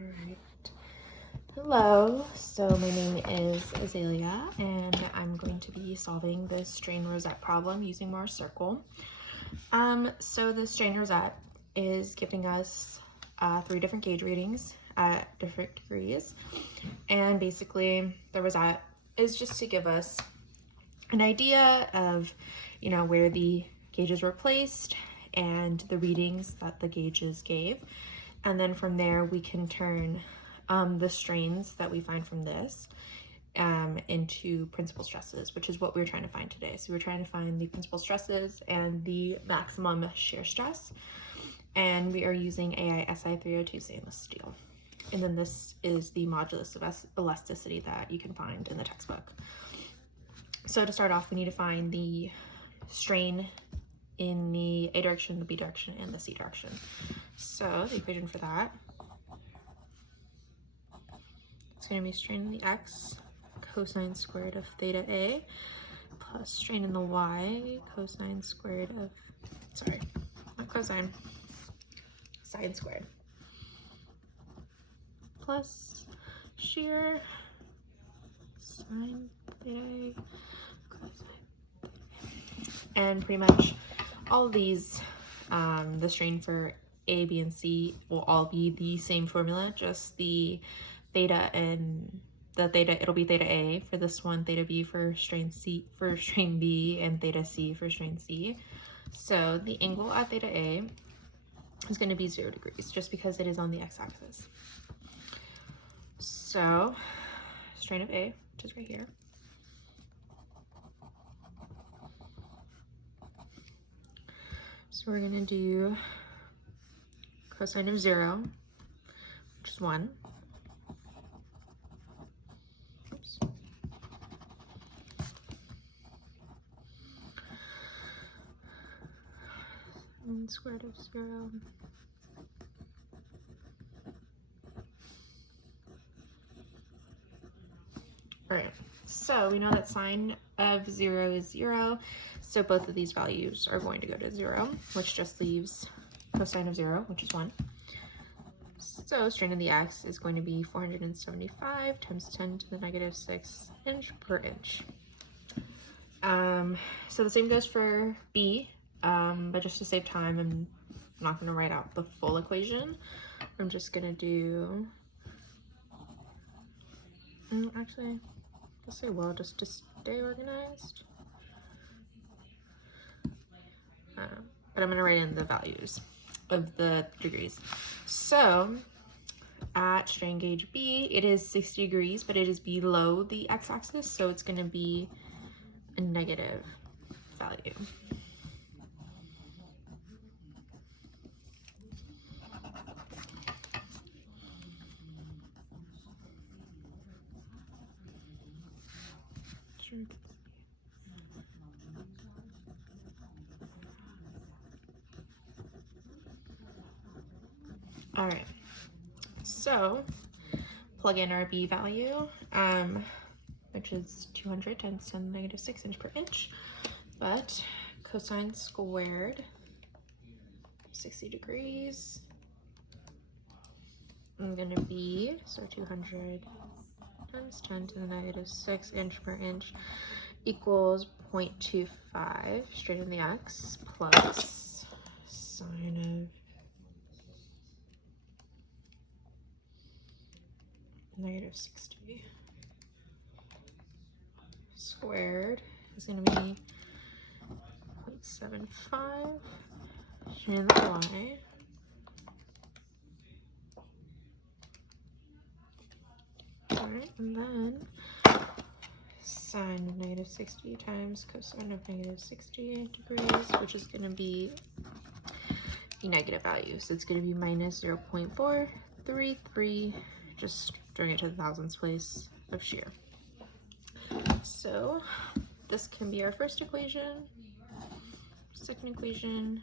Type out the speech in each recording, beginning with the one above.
Alright. Hello, so my name is Azalea and I'm going to be solving this strain rosette problem using Morse circle. So the strain rosette is giving us 3 different gauge readings at different degrees, and basically the rosette is just to give us an idea of, where the gauges were placed and the readings that the gauges gave. And then from there, we can turn the strains that we find from this into principal stresses, which is what we're trying to find today. So we're trying to find the principal stresses and the maximum shear stress. And we are using AISI 302 stainless steel. And then this is the modulus of elasticity that you can find in the textbook. So to start off, we need to find the strain in the A direction, the B direction, and the C direction. So the equation for that is going to be strain in the X, cosine squared of theta A, plus strain in the Y, cosine squared of, sorry, not cosine, sine squared, plus shear, sine theta A, cosine theta A. And pretty much all of these, the strain for A, B, and C will all be the same formula, just the theta and the theta, it'll be theta A for this one, theta B for strain C, for strain B, and theta C for strain C. So the angle at theta A is going to be 0 degrees, just because it is on the x-axis. So strain of A, which is right here, so we're going to do cosine of 0, which is 1. Oops. And squared of 0. Alright, so we know that sine of 0 is 0, so both of these values are going to go to 0, which just leaves cosine of 0, which is 1. So strain in the X is going to be 475 times 10 to the negative 6 inch per inch. So the same goes for B, but just to save time, I'm not going to write out the full equation. I'm just going to do, actually, I'll say well, just to stay organized. But I'm going to write in the values of the degrees. So at strain gauge B, it is 60 degrees, but it is below the x-axis, so it's going to be a negative value. All right, so plug in our B value, which is 200 times 10 to the negative 6 inch per inch, but cosine squared 60 degrees is going to be, so 200 times 10 to the negative 6 inch per inch equals 0.25 straight in the X plus sine of negative 60 squared is going to be 0.75 straight in the Y Alright, and then sine of negative 60 times cosine of negative 60 degrees, which is going to be the negative value. So it's going to be minus 0.433, just doing it to the thousandths place of shear. So this can be our first equation, second equation,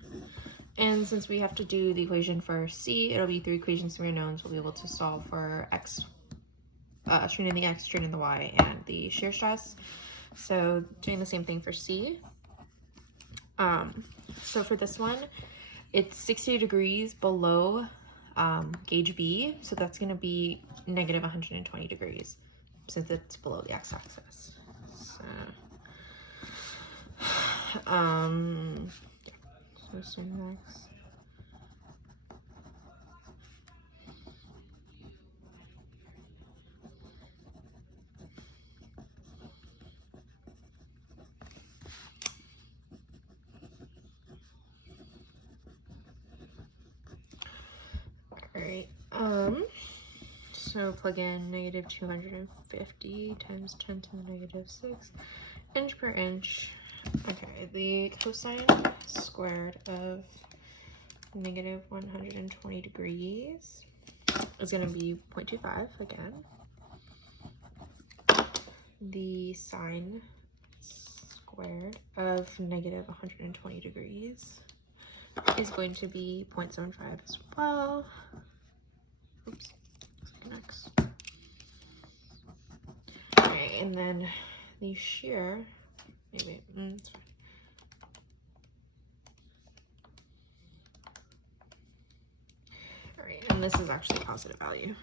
and since we have to do the equation for C, it'll be 3 equations, 3 unknowns. We'll be able to solve for X, strain in the X, strain in the Y, and the shear stress. So doing the same thing for C. So for this one, it's 60 degrees below gauge B, so that's going to be negative 120 degrees since it's below the x-axis. So, yeah. So assume x. Alright, so plug in negative 250 times 10 to the negative 6 inch per inch. Okay, the cosine squared of negative 120 degrees is going to be 0.25 again. The sine squared of negative 120 degrees is going to be 0.75 as well. Oops, next. Okay, and then the shear, maybe, it's fine. All right, and this is actually a positive value.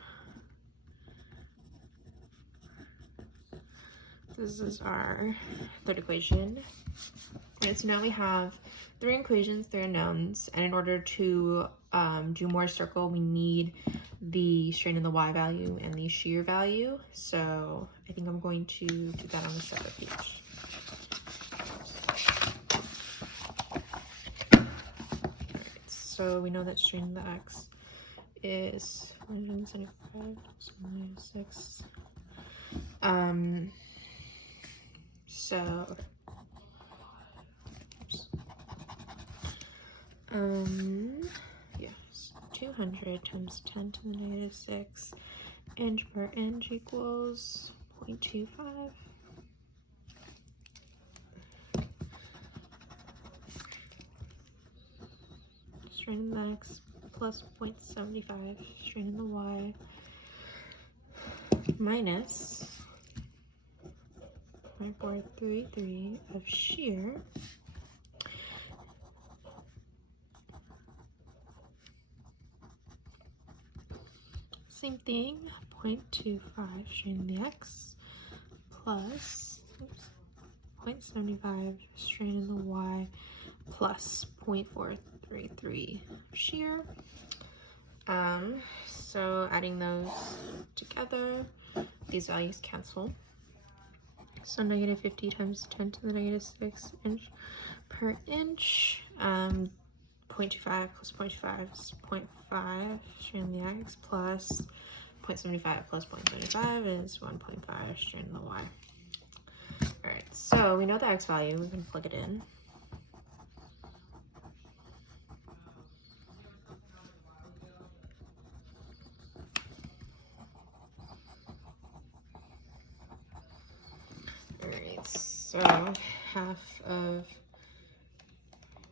This is our third equation. And so now we have 3 equations, 3 unknowns, and in order to do Moore's circle, we need the strain in the y value and the shear value. So I think I'm going to do that on a separate page. All right, so we know that strain in the x is 175 minus 6. So, okay. Yes, 200 times 10 to the negative 6 inch per inch equals 0.25. Strain in the x plus 0.75 strain in the y minus 0.433 of shear same thing, 0.25 strain in the x plus 0.75 strain in the y plus 0.433 shear. So adding those together, these values cancel. So negative 50 times 10 to the negative 6 inch per inch. 0.25 plus 0.5 is 0.5 strain in the x plus 0.75 plus 0.75 is 1.5 strain in the y. All right, so we know the x value, we can plug it in. All right, so half of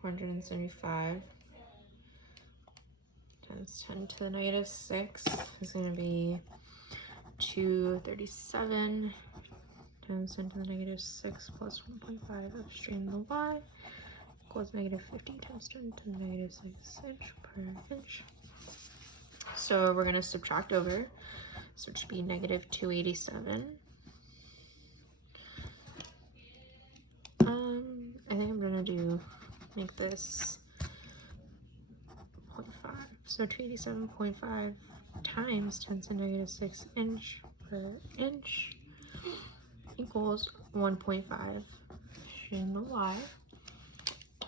175 times 10 to the negative 6 is going to be 237 times 10 to the negative 6 plus 1.5 of strain in the y equals negative 50 times 10 to the negative 6 inch per inch. So we're going to subtract over, so it should be negative 287. I think I'm going to make this 0.5. So 287.5 times 10 to the negative 6 inch per inch equals 1.5 strain the y.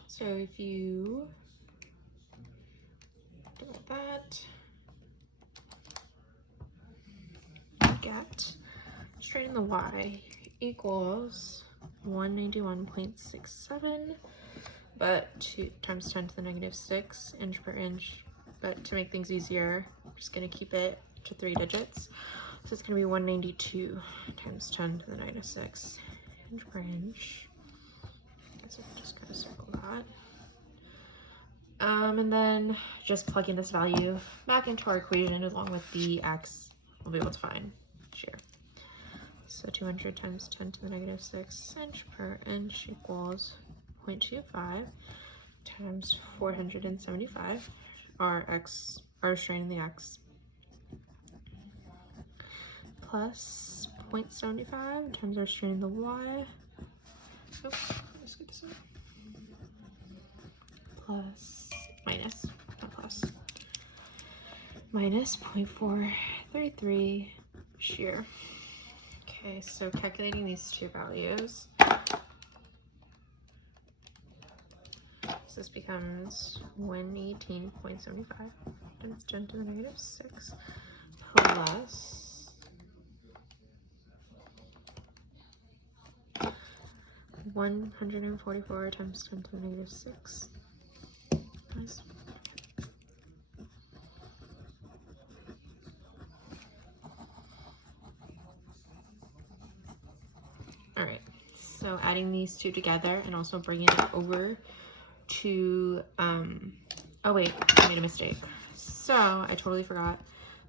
So if you do that, you get strain in the y equals 191.67, but 2 times 10 to the negative 6 inch per inch. But to make things easier, I'm just going to keep it to 3 digits. So it's going to be 192 times 10 to the negative 6 inch per inch. So I'm just going to circle that. And then just plugging this value back into our equation along with the x, we'll be able to find shear. So 200 times 10 to the negative 6 inch per inch equals 0.25 times 475. Our x our strain in the x, plus 0.75 times our strain in the y. Oh, let's get this out. Plus, minus, not plus, minus 0.433 shear. Okay, so calculating these two values. So this becomes 118.75 times 10 to the negative 6 plus 144 times 10 to the negative 6. Nice. All right, so adding these two together and also bringing it over to, oh wait, I made a mistake. So I totally forgot.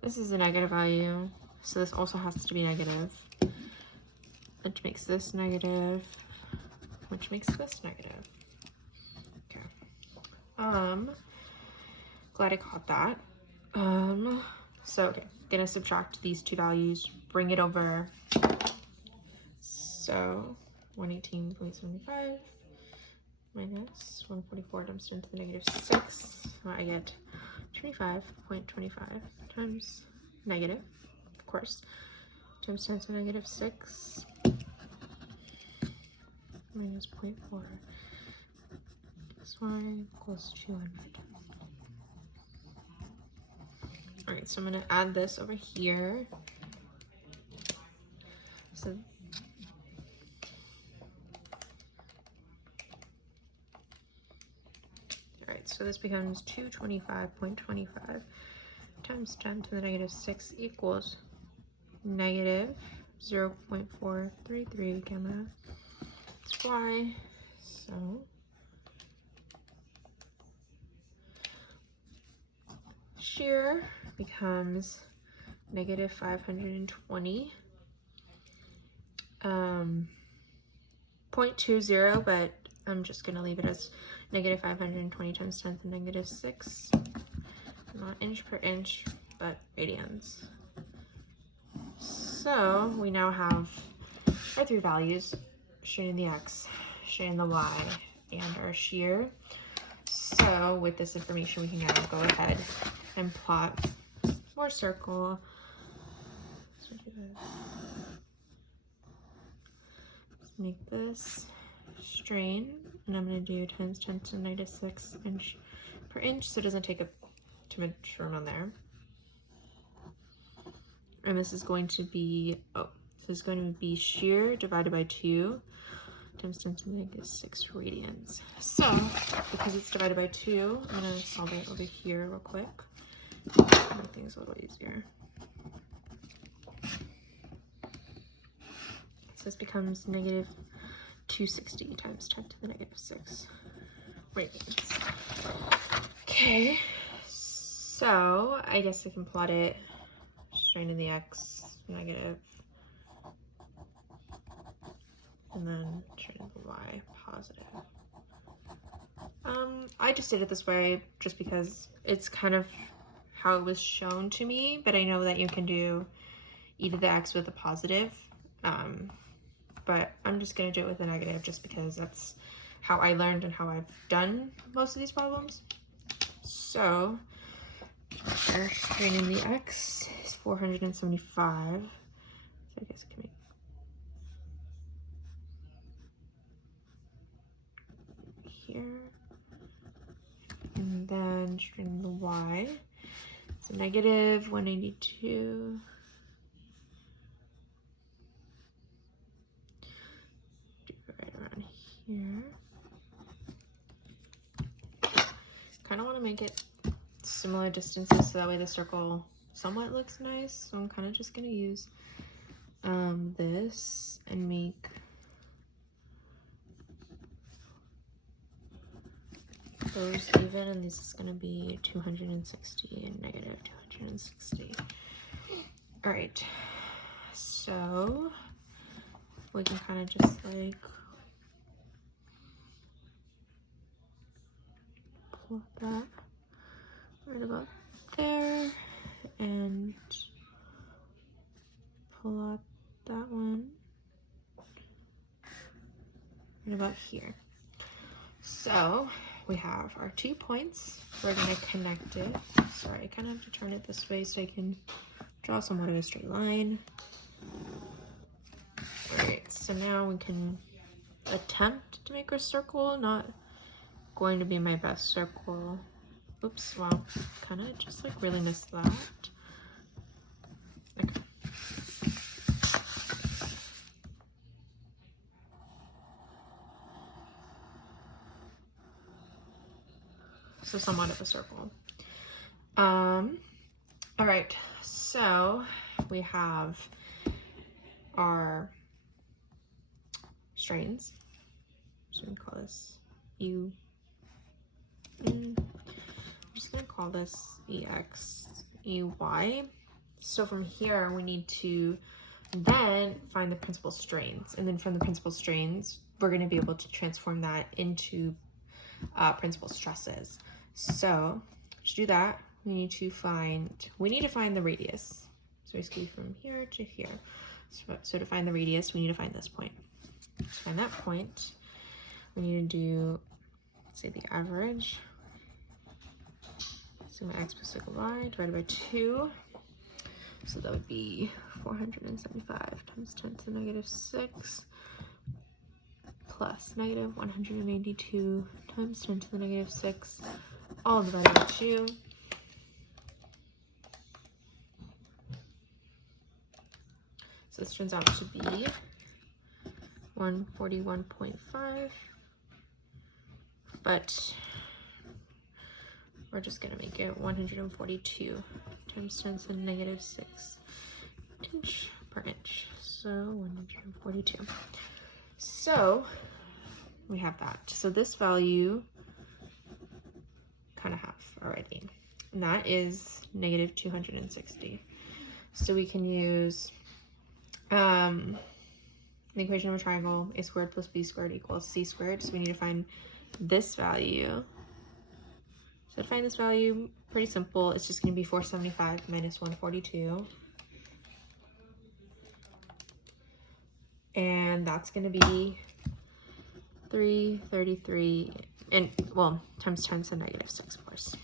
This is a negative value, so this also has to be negative, which makes this negative, which makes this negative. Okay. Glad I caught that. So okay, gonna subtract these two values, bring it over. So 118.75 minus 144 times 10 to the negative 6. I get 25.25 times negative, of course, times 10 to the negative 6 minus 0.4 xy equals 200. All right, so I'm going to add this over here. So so this becomes 225.25 times 10 to the negative 6 equals negative 0.433 gamma xy. So shear becomes negative 520. 0.20, but I'm just going to leave it as negative 520 times 10 to the negative 6. Not inch per inch, but radians. So we now have our three values, strain in the x, strain in the y, and our shear. So with this information, we can now go ahead and plot Mohr circle. So do this. Let's make this strain, and I'm going to do times 10 to the negative 6 inch per inch, so it doesn't take up too much room on there. And this is going to be, this is going to be shear divided by 2 times 10 to the negative 6 radians. So because it's divided by 2, I'm going to solve it over here real quick. Make things a little easier. So this becomes negative 260 times 10 to the negative 6 radians. Okay, so I guess I can plot it strain in the x negative, and then strain in the y positive. I just did it this way just because it's kind of how it was shown to me, but I know that you can do e to the x with a positive. But I'm just going to do it with a negative just because that's how I learned and how I've done most of these problems. So our strain in the x is 475. So I guess I can make here. And then strain in the y. So negative 192. Here. Kind of want to make it similar distances so that way the circle somewhat looks nice. So I'm kind of just going to use this and make those even, and this is going to be 260 and negative 260. All right, so we can kind of just like plot that right about there and pull out that one right about here. So we have our 2 points. We're going to connect it. Sorry, I kind of have to turn it this way so I can draw somewhat of a straight line. Alright, so now we can attempt to make a circle. Not going to be my best circle. Oops, well, kind of just like really missed that. Okay. So somewhat of a circle. All right, so we have our strains. So we call this U. I'm just gonna call this EX, EY. So from here, we need to then find the principal strains. And then from the principal strains, we're gonna be able to transform that into principal stresses. So to do that, we need to find the radius. So basically from here to here. So to find the radius, we need to find this point. To find that point, we need to do, say, the average. Sigma x plus sigma y divided by 2. So that would be 475 times 10 to the negative 6 plus negative 182 times 10 to the negative 6, all divided by 2. So this turns out to be 141.5, but we're just going to make it 142 times 10 to the negative 6 inch per inch. So 142. So we have that. So this value kind of have already, and that is negative 260. So we can use the equation of a triangle: a squared plus b squared equals c squared. So we need to find this value. So to find this value, pretty simple. It's just going to be 475 minus 142. And that's going to be 333, and well, times 10 to the negative 6, of course.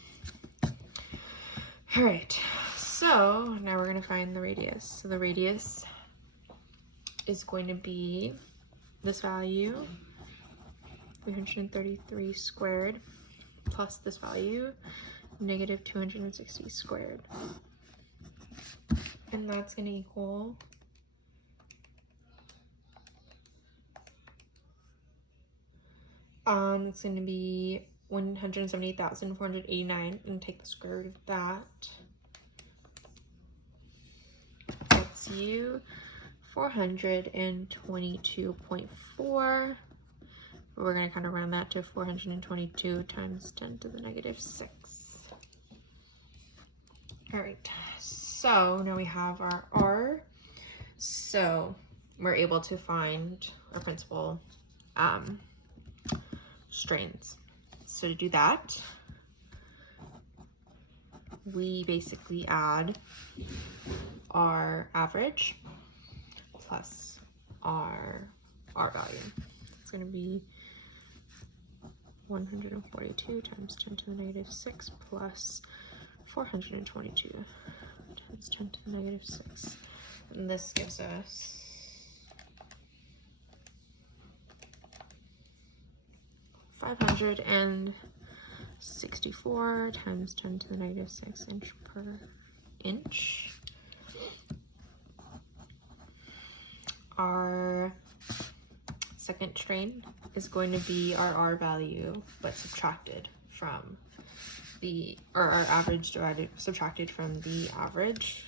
All right, so now we're going to find the radius. So the radius is going to be this value, 333 squared, plus this value, negative 260 squared. And that's going to equal it's going to be 178,489, and take the square root of that. That's you 422.4. We're going to kind of round that to 422 times 10 to the negative 6. All right, so now we have our R. So we're able to find our principal strains. So to do that, we basically add our average plus our R value. It's going to be 142 times 10 to the negative 6 plus 422 times 10 to the negative 6. And this gives us 564 times 10 to the negative 6 inch per inch. Our second strain is going to be our R value, but subtracted from our average subtracted from the average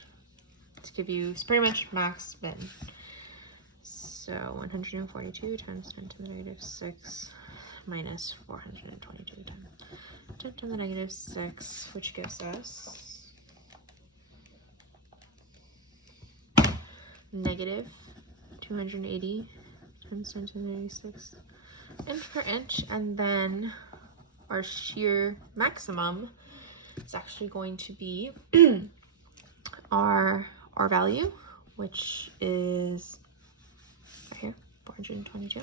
to give you pretty much max min. So 142 times 10 to the negative 6 minus 422 times 10 to the negative 6, which gives us negative 280 times 10 to the negative 6 inch per inch. And then our shear maximum is actually going to be our R value, which is right here, 422.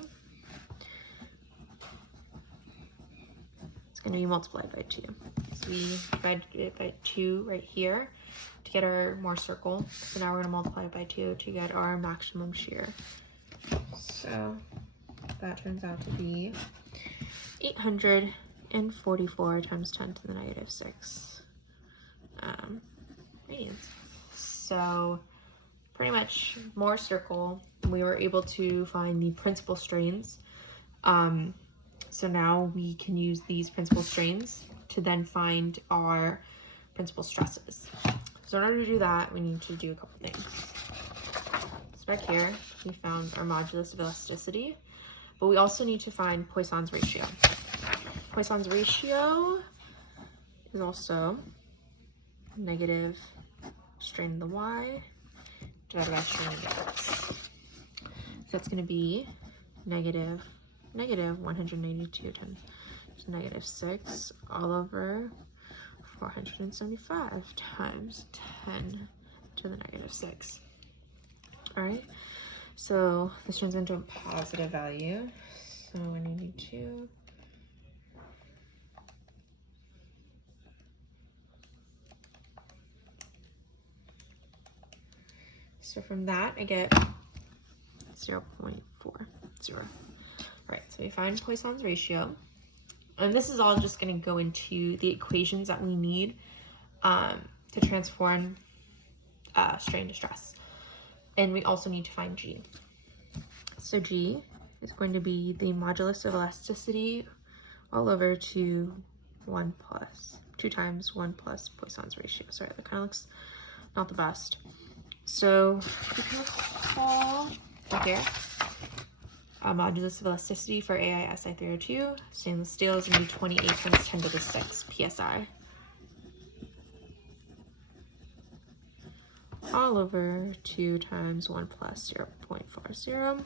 It's going to be multiplied by 2. So we divided it by 2 right here to get our Mohr circle. So now we're going to multiply it by 2 to get our maximum shear. So that turns out to be 844 times 10 to the negative 6 radians. So pretty much Mohr circle, we were able to find the principal strains. So now we can use these principal strains to then find our principal stresses. So in order to do that, we need to do a couple things. So back here, we found our modulus of elasticity, but we also need to find Poisson's ratio. Poisson's ratio is also negative strain of the y divided by strain of the x. So that's going to be negative 192 times negative 6 all over 475 times 10 to the negative 6. All right, so this turns into a positive value. So when you need to so from that, I get 0.40. All right, so we find Poisson's ratio. And this is all just going to go into the equations that we need to transform strain to stress. And we also need to find G. So G is going to be the modulus of elasticity all over 2 times 1 plus Poisson's ratio. Sorry, that kind of looks not the best. So you can recall right here, modulus of elasticity for AISI 302, stainless steel is going to be 28 times 10 to the 6 psi. All over 2 times 1 plus 0.40.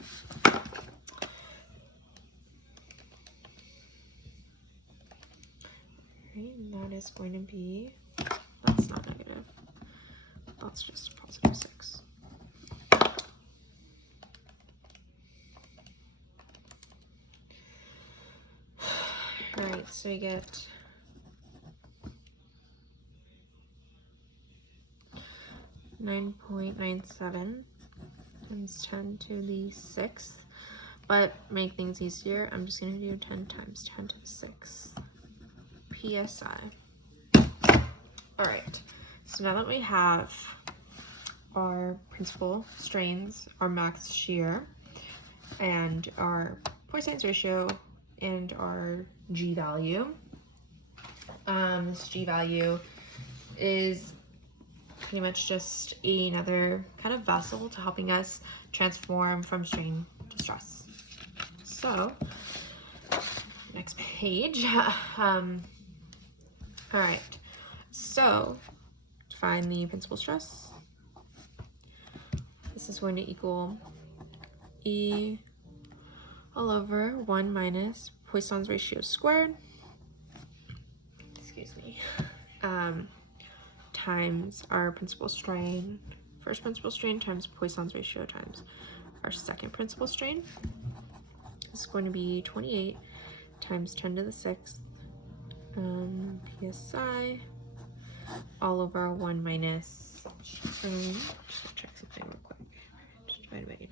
Right, and that is going to be, that's not negative, that's just positive 6. All right, so we get 9.97 times 10 to the 6th. But make things easier, I'm just going to do 10 times 10 to the 6th psi. All right, so now that we have our principal strains, our max shear, and our Poisson's ratio, and our G value. This G value is pretty much just another kind of vessel to helping us transform from strain to stress. So, next page. All right, so to find the principal stress, this is going to equal E all over 1 minus Poisson's ratio squared, excuse me, times our principal strain, first principal strain times Poisson's ratio times our second principal strain. This is going to be 28 times 10 to the 6th psi all over 1 minus, just check something real quick, just divided by h,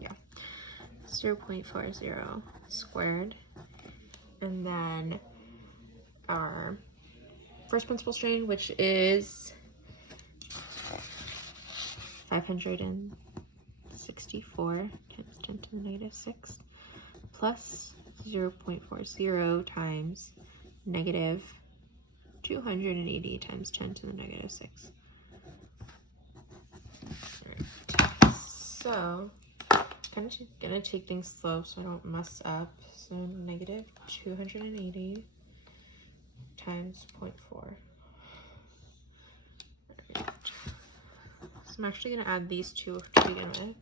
yeah, 0.40 squared, and then our first principal strain, which is 564 times 10 to the negative 6th plus 0.40 times negative 280 times 10 to the negative 6. Right. So I'm gonna take things slow so I don't mess up. So negative 280 times 0.4. Right. So I'm actually gonna add these two to begin with.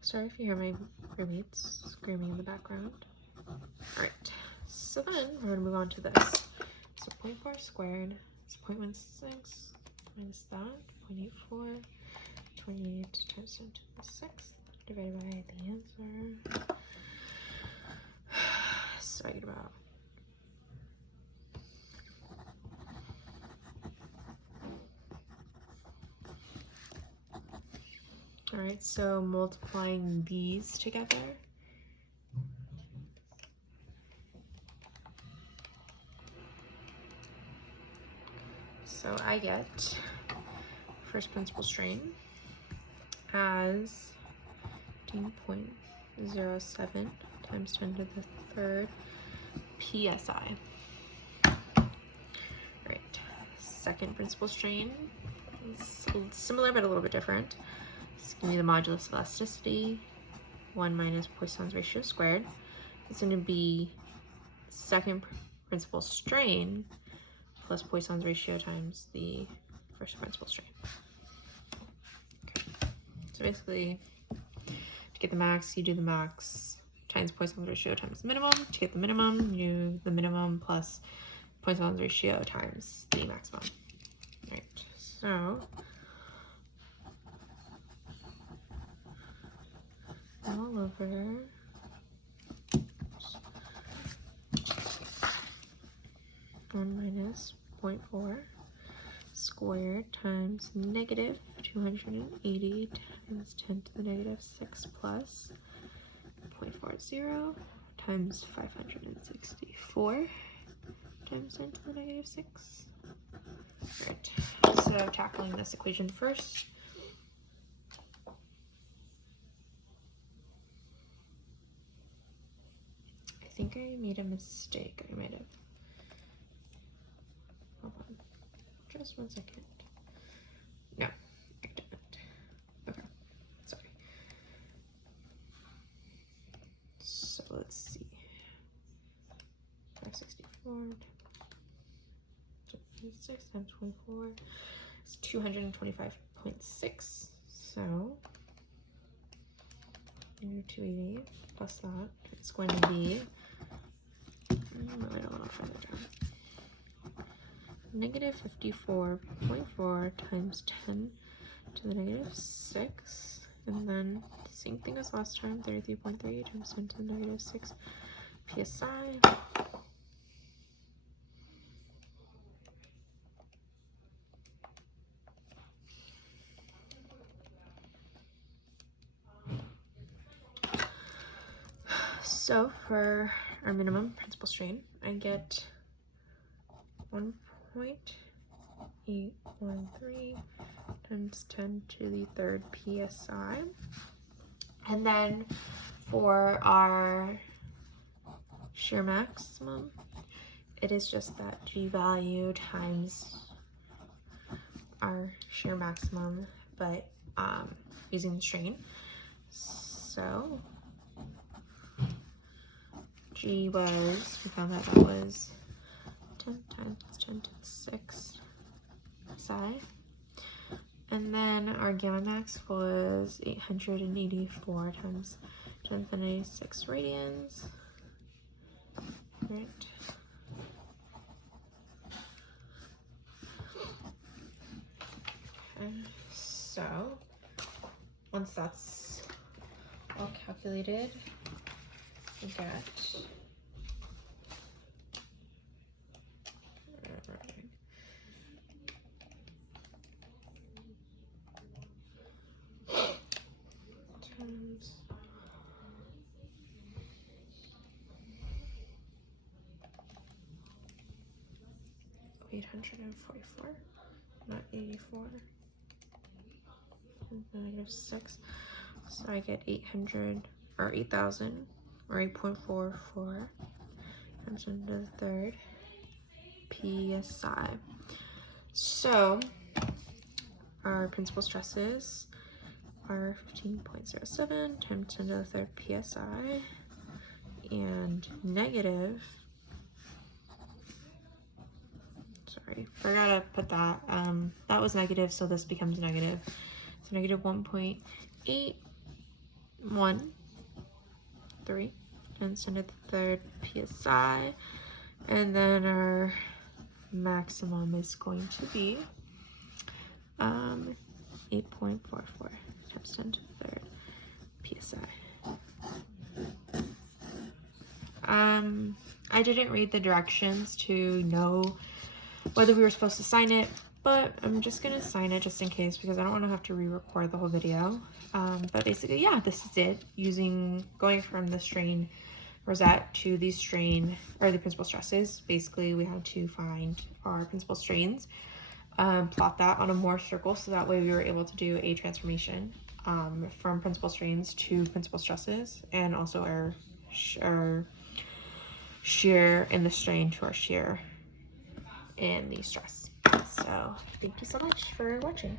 Sorry if you hear my roommates screaming in the background. So then we're going to move on to this. So 0.4 squared is 0.16 minus that, 0.84, 28 times 10 to the 6th divided by the answer. So I get about Alright, so multiplying these together. So I get first principal strain as 15.07 times 10 to the 3rd PSI. Right, second principal strain is similar but a little bit different. It's going to be the modulus of elasticity, 1 minus Poisson's ratio squared. It's going to be second principal strain plus Poisson's ratio times the first principal strain. Okay. So basically, to get the max, you do the max times Poisson's ratio times the minimum. To get the minimum, you do the minimum plus Poisson's ratio times the maximum. Right, so all over 1 minus 0.4 squared times negative 280 times 10 to the negative 6 plus 0.40 times 564 times 10 to the negative 6. Right, so tackling this equation first. I think I made a mistake. I might have. Hold on. Just 1 second. No, I didn't. Okay, sorry. So let's see. 564 times 6 times 24 is 225.6. So 280 plus that is going to be, move it a little further down. Negative 54.4 times 10 to the negative 6, and then same thing as last time, 33.3 times 10 to the negative 6 psi. So for our minimum principal strain, I get 1.813 times 10 to the 3rd psi. And then for our shear maximum, it is just that G value times our shear maximum, but using the strain. So G was, we found that was 10 times 10 to the 6 psi. And then our gamma max was 884 times 10 to the negative 6 radians. Right. Okay. So once that's all calculated, we get 844, not 84, negative 6. So I get 800 or 8,000 or 8.44 times 10 to the 3rd psi. So our principal stresses are 15.07 times 10 to the 3rd psi and negative, sorry, forgot to put that, that was negative, so this becomes negative. So negative 1.813 times 10 to the 3rd psi And then our maximum is going to be 8.44 times 10 to the third psi. I didn't read the directions to know whether we were supposed to sign it, but I'm just gonna sign it just in case because I don't want to have to re-record the whole video. But basically, yeah, this is it. Going from the strain rosette to the strain or the principal stresses. Basically, we had to find our principal strains, plot that on a Mohr circle, so that way we were able to do a transformation from principal strains to principal stresses, and also our shear in the strain to our shear in the stress. So thank you so much for watching.